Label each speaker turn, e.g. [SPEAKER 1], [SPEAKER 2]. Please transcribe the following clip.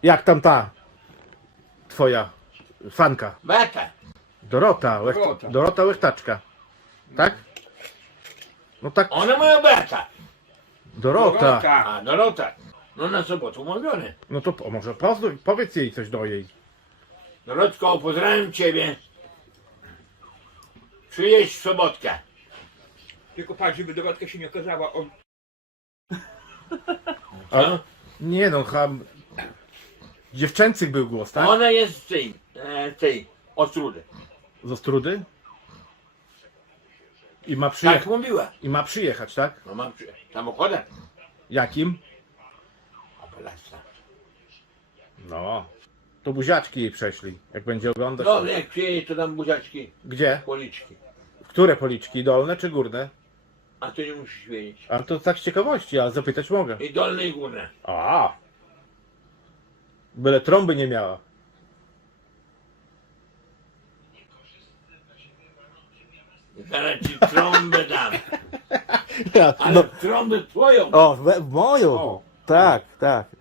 [SPEAKER 1] Jak tam ta twoja fanka?
[SPEAKER 2] Beta.
[SPEAKER 1] Dorota.
[SPEAKER 3] Dorota.
[SPEAKER 1] Dorota Łechtaczka. Tak? No tak,
[SPEAKER 2] Ona moja beta.
[SPEAKER 1] Dorota.
[SPEAKER 2] A, Dorota. No na sobotę umówiony.
[SPEAKER 1] No to może powiedz jej coś do jej.
[SPEAKER 2] Dorotko, pozdrawiam ciebie. Przyjedź w sobotkę.
[SPEAKER 3] Tylko patrz, żeby Dorotka się nie okazała. On...
[SPEAKER 1] Ale, nie no, dziewczęcych był głos, tak?
[SPEAKER 2] Ona jest z tej Ostrudy.
[SPEAKER 1] Z Ostrudy? I ma,
[SPEAKER 2] Tak mówiła.
[SPEAKER 1] I ma przyjechać, tak?
[SPEAKER 2] No mam samochodem.
[SPEAKER 1] Jakim?
[SPEAKER 2] Opelasta.
[SPEAKER 1] No. To buziaczki jej prześlij, jak będzie oglądać.
[SPEAKER 2] No jak przyjedzie, to dam buziaczki,
[SPEAKER 1] Gdzie?
[SPEAKER 2] policzki.
[SPEAKER 1] Które policzki? Dolne czy górne?
[SPEAKER 2] A ty nie musisz wiedzieć.
[SPEAKER 1] Ale to tak z ciekawości, ale zapytać mogę.
[SPEAKER 2] I dolne i górne.
[SPEAKER 1] A. Byle trąby nie miała.
[SPEAKER 2] Zaraz ci trąbę dam.
[SPEAKER 1] Ja,
[SPEAKER 2] Ale trąbę twoją.
[SPEAKER 1] O, w moją.
[SPEAKER 2] O.
[SPEAKER 1] Tak, tak.